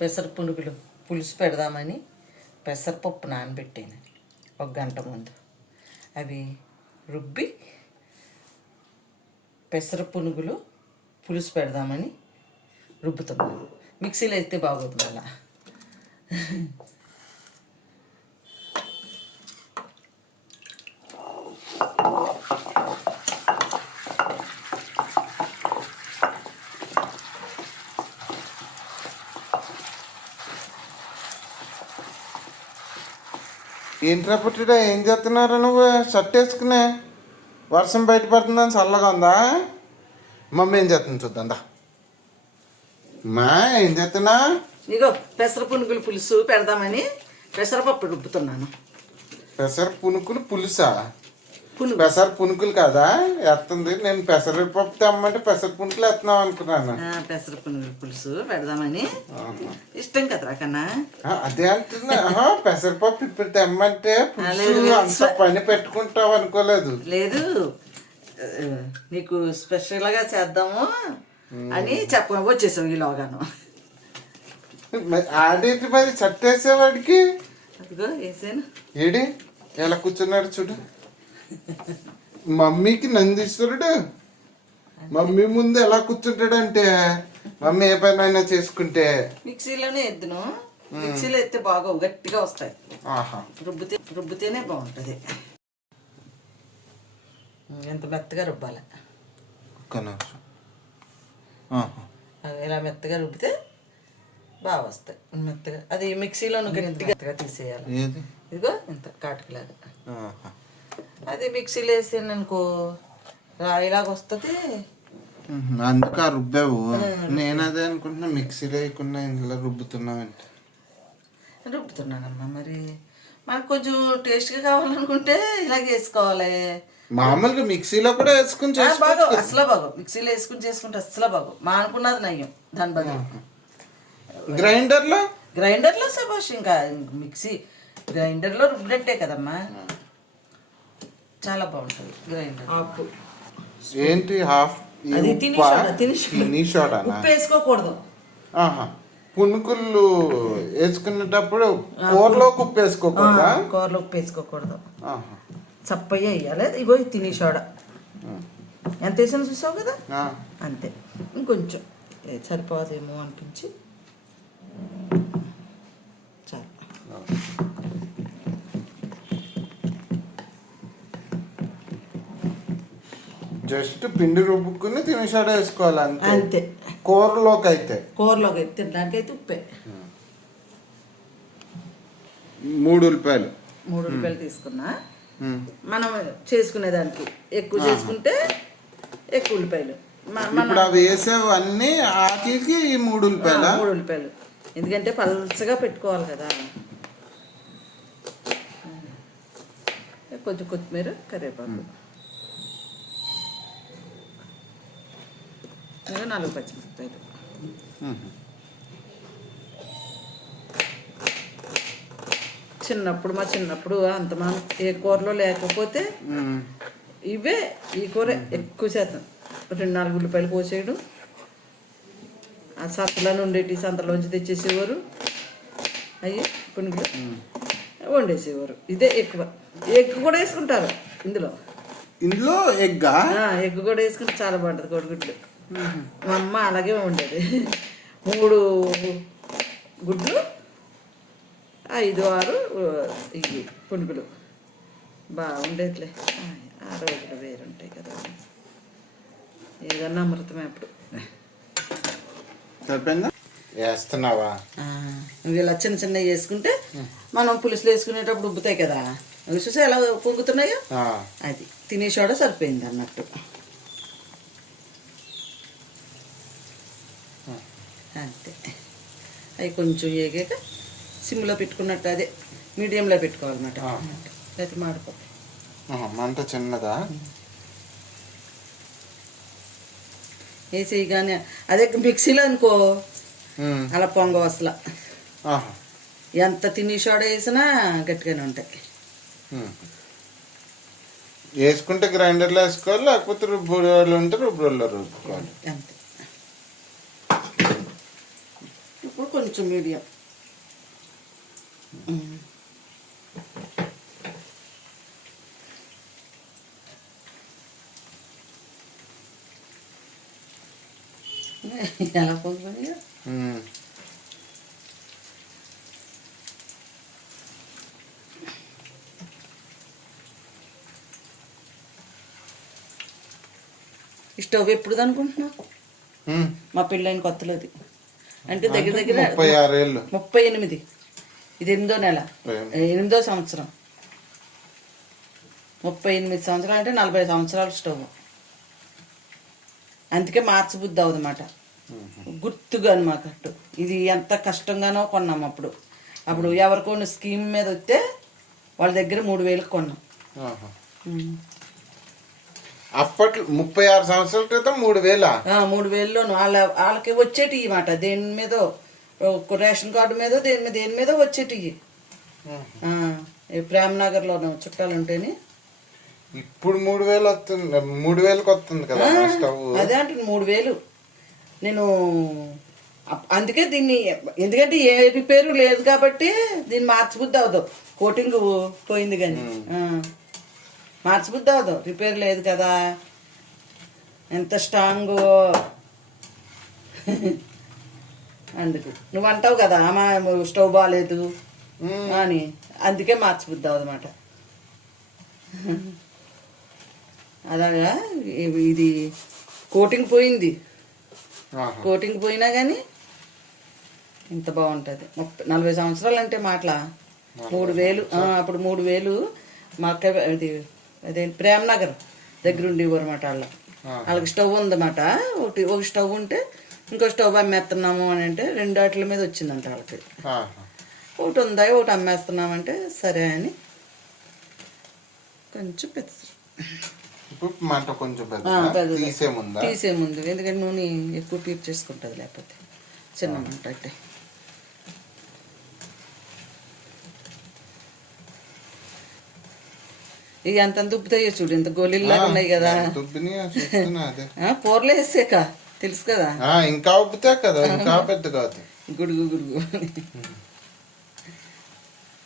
పెసర పునుగులు పులుసు పెడదామని పెసరపప్పు నానబెట్టాను ఒక గంట ముందు. అవి రుబ్బి పెసర పునుగులు పులుసు పెడదామని రుబ్బుతున్నాను. మిక్సీలో అయితే బాగోదు మళ్ళా. ఏంట్రా పుట్టిడా? ఏం చేస్తున్నారు నువ్వు? షర్ట్ వేసుకునే? వర్షం బయట పడుతుందని చల్లగా ఉందా? మమ్మీ ఏం చేస్తుంది చూద్దాం మా ఏం చేస్తున్నా? ఇగో పెసర పునుగులు పులుసు పెడదామని పెసరపప్పు రుబ్బుతున్నాను. పెసర పునుకులు పులుసా? పునుగు. పెసర పునుకులు కదా? ఎత్తుంది. నేను పెసర పప్పు తెమ్మంటే పెసర పునుకులు ఎత్తున్నాం అనుకున్నాను. పెసర పునుగులు పులుసు పెడదామని. ఇష్టం కదరా కన్నా. అదే అంటున్నా. పెసరపప్పు ఇప్పుడు తెమ్మంటే. అంత పని పెట్టుకుంటావు అనుకోలేదు. లేదు. నీకు స్పెషల్గా చేద్దాము అని చెప్ప వచ్చేసాం ఈలోగాను ఆడేంటి మరి? షర్ట్ వేసేవాడికి అదిగో వేసాను. ఏడి? ఎలా కూర్చున్నాడు చూడు. మమ్మీకి నందీశ్వరుడు మమ్మీ ముందు ఎలా కూర్చుంటాడంటే మమ్మీ ఏ పని అయినా చేసుకుంటే. మిక్సీలోనే ఎద్దును. మిక్సీలో ఎత్తే బాగా గట్టిగా వస్తాయి. ఆహా. రుబ్బితే రుబ్బితేనే బాగుంటుంది. ఎంత మెత్తగా రుబ్బాలి? ఇలా మెత్తగా రుబ్బితే బాగా వస్తాయి. మెత్తగా. అది మిక్సీలో గట్టిగా తీసేయాలి. ఇదిగో ఇంత కాటుకులాగా. అది మిక్సీలో వేసాను అనుకో రాయిలాగా వస్తుంది అందుకు ఆ రుబ్బావు. నేను అదే అనుకుంటున్నా మిక్సీలో వేయకుండా ఇందులో రుబ్బుతున్నావంటే. రుబ్బుతున్నానమ్మా మరి. మనకు కొంచెం టేస్ట్గా కావాలనుకుంటే ఇలాగే వేసుకోవాలి. మామూలుగా మిక్సీలో కూడా వేసుకుని బాగో అసలు బాగో. మిక్సీలో వేసుకుని చేసుకుంటే అసలు బాగో. మా అనుకున్నది నయ్యం దాని బదులు. గ్రైండర్లో? గ్రైండర్లో సపోజ్ ఇంకా మిక్సీ గ్రైండర్లో రుబ్బినట్టే కదమ్మా. చాలా బాగుంటుంది గ్రైండర్. ఏంటి హాఫ్ అది తిని ఉప్పా? సోడా, తిని సోడా. తిని సోడానా ఉప్పు వేసుకోకూడదు. ఆహా. పునుకులు వేసుకునేటప్పుడు కూరలో ఉప్పు వేసుకోకూడదా? కూరలో ఉప్పు వేసుకోకూడదు. ఆహా. చప్పయ్య వేయాలి ఇగో ఇది తిని సోడా ఎంత వేసాను చూసావు కదా? ఆ. అంతే. ఇంకొంచెం. ఏ, సరిపోదేమో అనిపించి. జస్ట్ పిండి రుబ్బుకుని తిని సోడా వేసుకోవాలి అంతే. అంతే. కూరలోకి అయితే కూరలోకి తినడానికి అయితే ఉప్పే మూడు ఉల్లిపాయలు. మూడు రూపాయలు తీసుకున్నా. మనం చేసుకునేదానికి ఎక్కువ చేసుకుంటే ఎక్కువ ఉల్లిపాయలు. ఇప్పుడు అవి వేసేవన్నీ ఆకిలికి ఈ మూడు ఉల్లిపాయల? మూడు ఉల్లిపాయలు. ఎందుకంటే పల్చగా పెట్టుకోవాలి కదా. కొంచెం కొత్తిమీర కరివేపాకు. ఇంకా నాలుగు పచ్చిమిరపకాయలు. చిన్నప్పుడు మా చిన్నప్పుడు అంత మనం ఏ కూరలో లేకపోతే ఇవే ఈ కూర ఎక్కువ శాతం రెండు నాలుగు ఉల్లిపాయలు కోసేయడం. ఆ సంతలో ఉండేటి సంతలోంచి తెచ్చేసేవారు. అయ్యి పునుగులు వండేసేవారు. ఇదే ఎక్కువ. ఎగ్ కూడా వేసుకుంటారు ఇందులో. ఇందులో ఎగ్గా ఎగ్ కూడా వేసుకుంటే చాలా బాగుంటుంది కోడిగుడ్లు. మా అమ్మ అలాగే ఉండేది. మూడు గుడ్లు ఐదు ఆరు ఇవి పునుగులు. బాగుండేదిలే ఆ, ఆ రోజులు వేరుంటాయి కదా. ఏదన్నా అమృతమే అప్పుడు. వేస్తున్నావా? ఇవి ఇలా చిన్న చిన్న వేసుకుంటే మనం పులుసులు వేసుకునేటప్పుడు ఉబ్బుతాయి కదా. చూసా ఎలా పొంగుతున్నాయో? ఆ. అది తినేసోడ సరిపోయింది అన్నట్టు అంతే అవి కొంచెం ఏగాక సిమ్లో పెట్టుకున్నట్టు అదే మీడియంలో పెట్టుకోవాలన్నమాట. అది మాడిపోతాయి. మంట చిన్నదా? వేసేయి కానీ అదే మిక్సీలో అనుకో. అలా పొంగ అసలు. ఎంత తిని సోడ వేసినా గట్టిగానే ఉంటాయి. వేసుకుంటే గ్రైండర్లో వేసుకోవాలి? లేకపోతే రుబ్బురోళ్ళు ఉంటే రుబ్బురోల్లో రుబ్బుకోవాలి. అంతే ఇప్పుడు కొంచెం మీడియం ఎలా. ఈ స్టవ్ ఎప్పుడు అనుకుంటున్నా ఉమ్. మా పెళ్ళైన కొత్తలోది అంటే దగ్గర దగ్గర ముప్పై ఆరేళ్ళు. ముప్పై ఎనిమిది. ఇది ఎనిమిదో నెల. ఎనిమిదో సంవత్సరం. ముప్పై ఎనిమిది సంవత్సరాలు అంటే నలభై సంవత్సరాల స్టవ్. అందుకే మార్చబుద్ధి అవదన్నమాట గుర్తుగా అనమాట ఇది ఎంత కష్టంగానో కొన్నాం అప్పుడు. అప్పుడు ఎవరికో స్కీమ్ మీద వస్తే వాళ్ళ దగ్గర మూడు వేలకు కొన్నాం. అప్పట్లో ముప్పై ఆరు సంవత్సరాల క్రితం మూడు వేల? మూడు వేల్లోను. వాళ్ళ వాళ్ళకి వచ్చేటి మాట. దేని మీద? రేషన్ కార్డు మీద దేని మీద దేని మీద వచ్చేటి ప్రేమనగర్లోను చుట్టాలు ఉంటేని ఇప్పుడు మూడు వేలు వస్తుంది మూడు వేలకు వస్తుంది కదా స్టవ్. అదే అంటుంది మూడు వేలు. నేను అందుకే దీన్ని ఎందుకంటే ఏ రిపేరు లేదు కాబట్టి దీన్ని మార్చబుద్ధి అవదు కోటింగ్ పోయింది కానీ. మార్చబుద్ధి అవదు. రిపేర్ లేదు కదా. ఎంత స్ట్రాంగ్. అందుకు. నువ్వు అంటావు కదా అమ్మా స్టవ్ బాగాలేదు. అని. అందుకే మార్చబుద్ధి అవదన్నమాట అలాగా ఇది కోటింగ్ పోయింది. కోటింగ్ పోయినా కానీ ఇంత బాగుంటుంది. ముప్పై నలభై సంవత్సరాలు అంటే మాటల మూడు వేలు అప్పుడు మూడు వేలు మా అక్క ఇది అదే ప్రేమనగర్ దగ్గర ఉండేవారు అన్నమాట వాళ్ళ. వాళ్ళకి స్టవ్ ఉందన్నమాట. ఒకటి ఒక స్టవ్ ఉంటే ఇంకో స్టవ్ అమ్మేస్తున్నాము అని అంటే రెండు వాటిల మీద వచ్చిందంట వాళ్ళకి. ఒకటి ఉందా? ఒకటి అమ్మేస్తున్నామంటే సరే అని కొంచెం పెద్ద మంట కొంచెం. తీసే ముందా తీసే ముందు ఎందుకంటే నూనె ఎక్కువ పీప్ చేసుకుంటుంది లేకపోతే చిన్న మంట అంటే. ఇవి అంత దుబ్బుతాయో చూడు ఇంత గోళీల్లాగా ఉన్నాయి కదా. కూరలో వేసాక తెలుసు కదా. ఇంకా ఉబ్బుతా కదా ఇంకా పెద్ద కాదు. గుడుగు గుడుగు.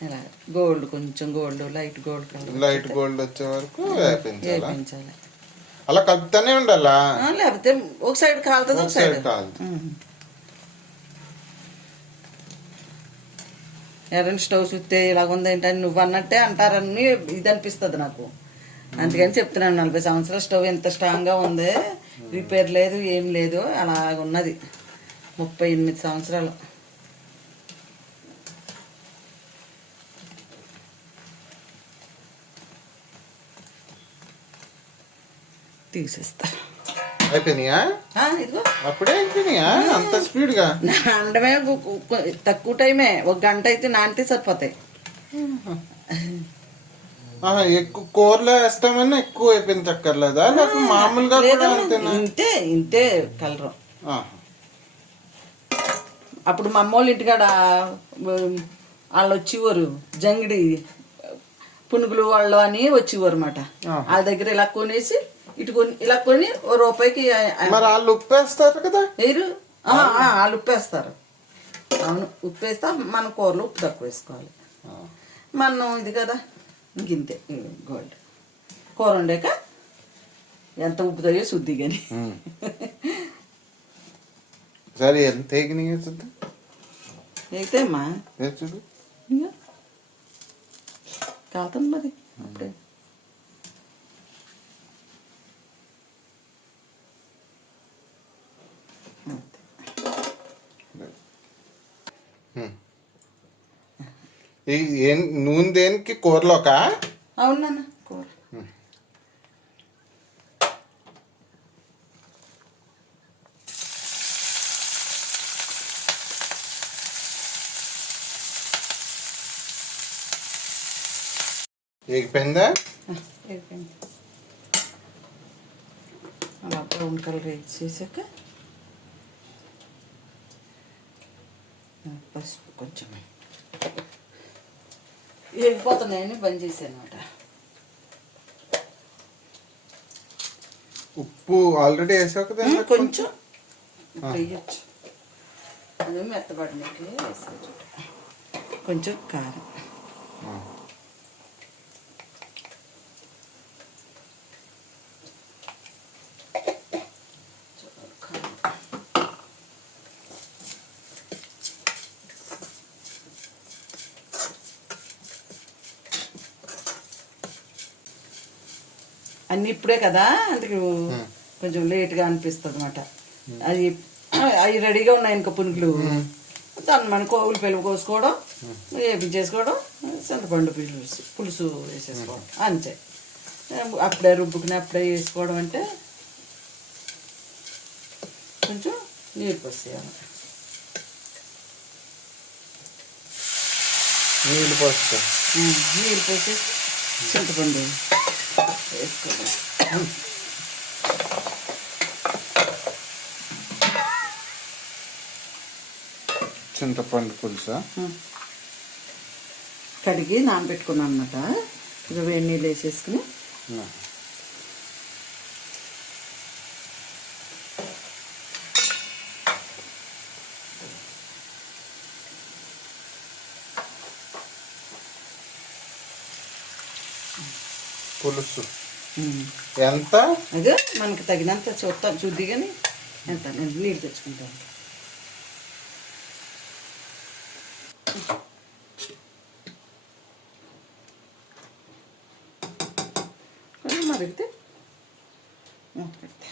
ఇలా గోల్డ్ కొంచెం gold light gold light gold వచ్చే వరకు వేపించాలా? అలా కలుపుతానే ఉండాలా? లేకపోతే ఒక సైడ్ కాలుతుంది ఒక సైడ్ సైడ్. ఎవరైనా స్టవ్ చూస్తే ఇలాగ ఉంది ఏంటని నువ్వు అన్నట్టే అంటారని ఇది అనిపిస్తుంది నాకు. అందుకని చెప్తున్నాను నలభై సంవత్సరాల స్టవ్ ఎంత స్ట్రాంగ్గా ఉంది రిపేర్ లేదు ఏం లేదు అలాగ ఉన్నది. ముప్పై ఎనిమిది సంవత్సరాలు. తీసేస్తా. అయిపోయినాయా? అప్పుడే అయిపోయినాయా? అంత స్పీడ్గా నానడమే తక్కువ టైమే. ఒక గంట అయితే నానితే సరిపోతాయి. ఎక్కువ కూరలో వేస్తామని ఎక్కువ వేపించక్కర్లేదా లేకపోతే మామూలుగా కూడా అంతేనా? ఇంతే ఇంతే కలరు. అప్పుడు మా అమ్మోళ్ళ ఇంటికాడ వాళ్ళు వచ్చేవారు జంగిడి పునుగులు వాళ్ళు అని వచ్చేవారు అనమాట ఆహా. వాళ్ళ దగ్గర ఇలా కొనేసి ఇటు కొని ఇలా కొని ఓ రూపాయికి మరి వాళ్ళు ఉప్పు వేస్తారు కదా ఆ, వాళ్ళు ఉప్పేస్తారు అవును ఉప్పేస్తా మన కూరలో ఉప్పు తక్కువ వేసుకోవాలి. మనం ఇది కదా ఇంకింతే గోల్డ్. కూర వండాక ఎంత ఉప్పుతాయో శుద్ధి కానీ. సరే ఎంత ఎగినాయి చూద్దాం. అయితే అమ్మా? చూడు. కాలుతుంది మరి. అప్పుడే అంతే. ఉమ్. ఈ ఏం నూనె దేనికి కూరలోకా? అవును నాన్న కూర. ఎగిపోయిందా ఆ, అయిపోయింది అలా బ్రౌన్ కలర్ చేసాక ఆ, పసుపు కొంచెం వెళ్ళిపోతున్నాయని బంద్ చేశాను అనమాట ఉప్పు ఆల్రెడీ వేసావు కదా కొంచెం. వేయచ్చు. అది మెత్తబడినకి వేసాను. కొంచెం కారం. అన్ని ఇప్పుడే కదా? అందుకు కొంచెం లేట్గా అనిపిస్తుంది అనమాట అది అవి రెడీగా ఉన్నాయి ఇంకా పునుకులు. దాన్ని మన కోవులు పెలుగు కోసుకోవడం వేపించేసుకోవడం చింతపండు పులుసు పులుసు వేసేసుకోవడం. అంతే. అప్పుడే రుబ్బుకుని అప్పుడే వేసుకోవడం అంటే కొంచెం నీరు పోసేయాలి. నీళ్ళు పోస్తా. నీరు పోసేసి చింతపండు. చింతపండు పులుసా? కడిగి నానబెట్టుకున్నాను అనమాట ఇక వేడి నీళ్ళు వేసేసుకుని. పులుసు. ఎంత? అదే మనకి తగినంత చూస్తాను చూద్ది కానీ ఎంత? నేను నీళ్ళు తెచ్చుకుంటాను. కొంచెం మరిగితే మూత పెడతా.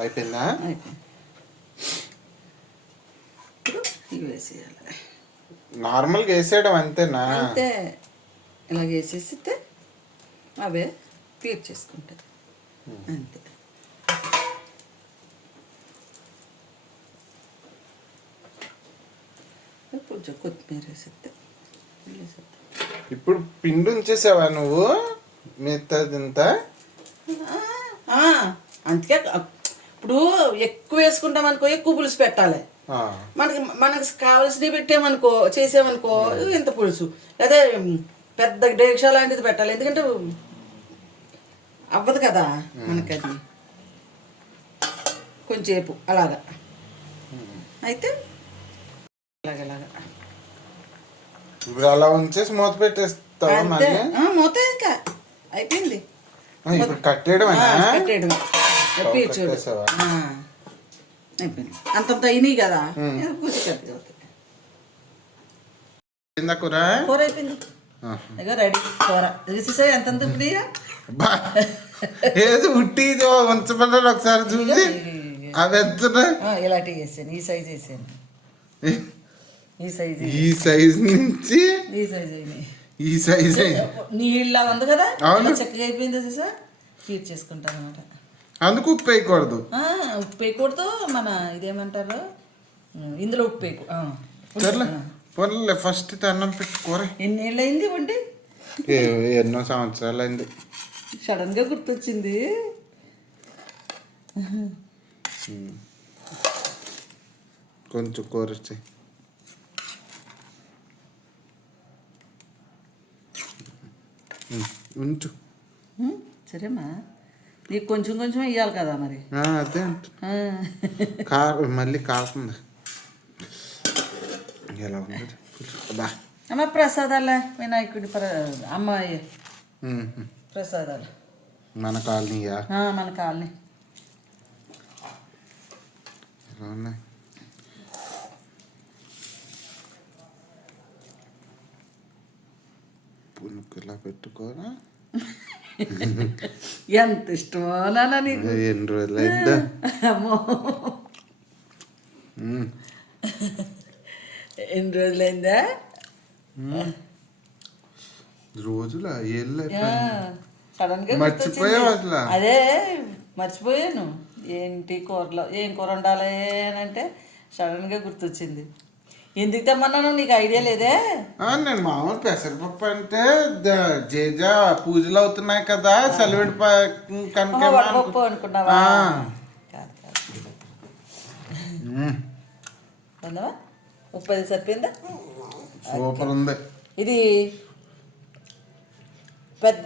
అయిపోయిందా? అయిపోయింది ఇప్పుడు ఇవి వేసేయాలి. నార్మల్గా వేసేయడం అంతేనా? అంతే. ఇలా వేసేసితే అవే తీర్చేసుకుంటాయి అంతే. కొంచెం కొత్తిమీర వేసేద్దాం. ఇప్పుడు పిండి ఉంచేసావా నువ్వు? మిగతాదంతా ఆ, అందుకే ఇప్పుడు ఎక్కువ వేసుకుంటాం అనుకో ఎక్కువ పులుసు పెట్టాలి. మనకి మనకు కావాల్సినవి పెట్టామనుకో చేసామనుకో ఇంత పులుసు. అదే పెద్ద డేక్షా లాంటిది పెట్టాలి. ఎందుకంటే అవ్వదు కదా మనకి అది. కొంచెంసేపు అలాగా. అయితే ఇప్పుడు అలా ఉంచేసి మూత పెట్టేస్తావా మూత ఇంకా. అయిపోయింది. ఆ, ఇప్పుడు అయిపోయింది. అంతంత అయినాయి కదా? కూర? కూర అయిపోయింది. ఇక రెడీ. కూర. చూసేసావు ఎంత ఎంత ఇప్పుడు ఇక? బా ఏది ఉట్టి ఇది ఉంచమన్నారు ఒకసారి చూసి. అవి ఎంత ఆ, ఇలాంటివి వేసాను ఈ సైజ్ వేసాను ఈ సైజ్ ఈ సైజ్ నుంచి ఈ సైజ్ అయినాయి. ఈ సైజ్ నీళ్ళ ఉంది కదా? అవును. చక్కగా అయిపోయింది చూసా? తీర్ చేసుకుంటాను అనమాట అందుకు ఉప్పు వేయకూడదు. ఉప్పు వేయకూడదు మన ఇదేమంటారు? ఇందులో ఉప్పు వేయకు ఆ, ఉప్పు. సర్లే ఆ. పోన్లే ఫస్ట్ అన్నం పెట్టి కూర ఎన్ని ఏళ్ళు అయింది వండి ఎన్నో సంవత్సరాలు అయింది సడన్గా గుర్తొచ్చింది. కొంచెం కూర వచ్చాయి ఉంచు. ఉమ్, సరేమ్మా. నీకు కొంచెం కొంచెం ఇవ్వాలి కదా మరి. అదే మళ్ళీ కాలుతుంది ఎలా ఉంది? అమ్మ ప్రసాదాలే వినాయకుడి ప్ర అమ్మాయి. ప్రసాదాలు. మన కాలనీయా? ఆ, మన కాలనీ. పునుకులా పెట్టుకోరా? ఎంత ఇష్టమో నాన్న నీకు ఎన్ని రోజులైందా? అమ్మో. ఎన్ని రోజులైందా? రోజులా ఏళ్ళు సడన్గా మర్చిపోయావు. అసలు? అదే మర్చిపోయాను. ఏంటి కూరలో ఏం కూర వండాలి అని అంటే సడన్గా గుర్తొచ్చింది. ఎందుకు తెమ్మన్నాను నీకు ఐడియా లేదే? నేను మామూలు పెసరపప్పు అంటే జేజా పూజలు అవుతున్నాయి కదా సెలవిడి కనుక వడపప్పు అనుకున్నావా? అది సరిపోయిందా? సూపర్ ఉంది. ఇది పెద్ద